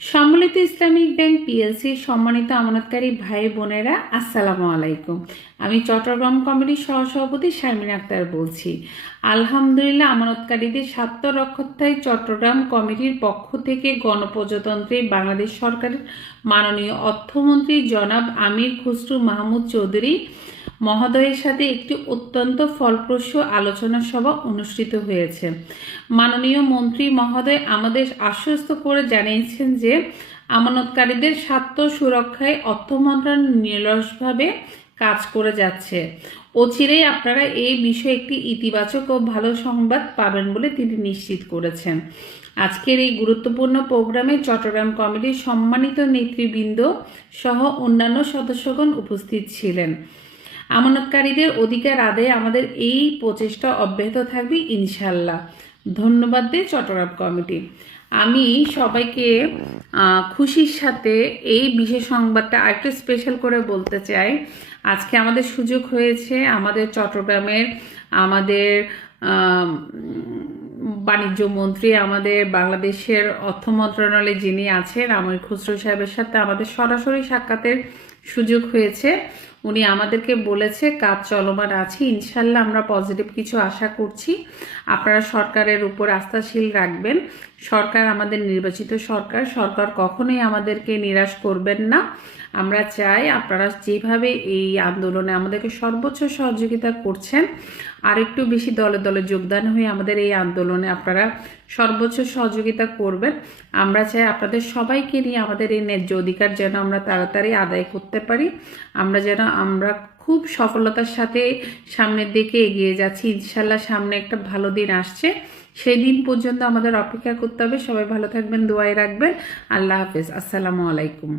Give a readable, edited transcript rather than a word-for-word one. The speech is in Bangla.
সম্মিলিত ইসলামিক ব্যাংক পিএলসির সম্মানিত আমানতকারী ভাই বোনেরা, আসসালামু আলাইকুম। আমি চট্টগ্রাম কমিটির সহসভাপতি শারমিন আক্তার বলছি। আলহামদুলিল্লাহ, আমানতকারীদের স্বার্থ রক্ষার্থে চট্টগ্রাম কমিটির পক্ষ থেকে গণপ্রজাতন্ত্রী বাংলাদেশ সরকারের মাননীয় অর্থমন্ত্রী জনাব আমির খসরু মাহমুদ চৌধুরী মহোদয়ের সাথে একটি অত্যন্ত ফলপ্রসূ আলোচনা সভা অনুষ্ঠিত হয়েছে। মাননীয় মন্ত্রী মহোদয় আমাদের আশ্বস্ত করে জানিয়েছেন যে আমানতকারীদের স্বার্থ সুরক্ষায় অর্থ মন্ত্রণালয় নিরলসভাবে কাজ করে যাচ্ছে। অচিরেই আপনারা এই বিষয়ে একটি ইতিবাচক ও ভালো সংবাদ পাবেন বলে তিনি নিশ্চিত করেছেন। আজকের এই গুরুত্বপূর্ণ প্রোগ্রামে চট্টগ্রাম কমিটির সম্মানিত নেতৃবৃন্দ সহ অন্যান্য সদস্যগণ উপস্থিত ছিলেন। আমানতকারীদের অধিকার আদায়ে আমাদের এই প্রচেষ্টা অব্যাহত থাকবে ইনশাল্লাহ। ধন্যবাদ দেয় চট্টগ্রাম কমিটি। আমি সবাইকে খুশির সাথে এই বিশেষ সংবাদটা আরেকটু স্পেশাল করে বলতে চাই। আজকে আমাদের সুযোগ হয়েছে আমাদের চট্টগ্রামের আমাদের বাণিজ্য মন্ত্রী, আমাদের বাংলাদেশের অর্থ মন্ত্রণালয়ে যিনি আছেন আমির খসরু সাহেবের সাথে আমাদের সরাসরি সাক্ষাতের সুযোগ হয়েছে। উনি আমাদেরকে বলেছে কাজ চলমান আছে, ইনশাল্লাহ আমরা পজিটিভ কিছু আশা করছি। আপনারা সরকারের উপর আস্থাশীল রাখবেন। সরকার আমাদের নির্বাচিত সরকার কখনোই আমাদেরকে নিরাশ করবেন না। আমরা চাই আপনারা যেভাবে এই আন্দোলনে আমাদেরকে সর্বোচ্চ সহযোগিতা করছেন, আর একটু বেশি দলে দলে যোগদান হয়ে আমাদের এই আন্দোলনে আপনারা সর্বোচ্চ সহযোগিতা করবেন। আমরা চাই আপনাদের সবাইকে নিয়ে আমাদের এই ন্যায্য অধিকার যেন আমরা তাড়াতাড়ি আদায় করতে পারি। আমরা খুব সফলতার সাথে সামনের দিকে এগিয়ে যাচ্ছি। ইনশাল্লাহ সামনে একটা ভালো দিন আসছে, সেই দিন পর্যন্ত আমাদের অপেক্ষা করতে হবে। সবাই ভালো থাকবেন, দোয়ায় রাখবেন। আল্লাহ হাফেজ, আসসালামু আলাইকুম।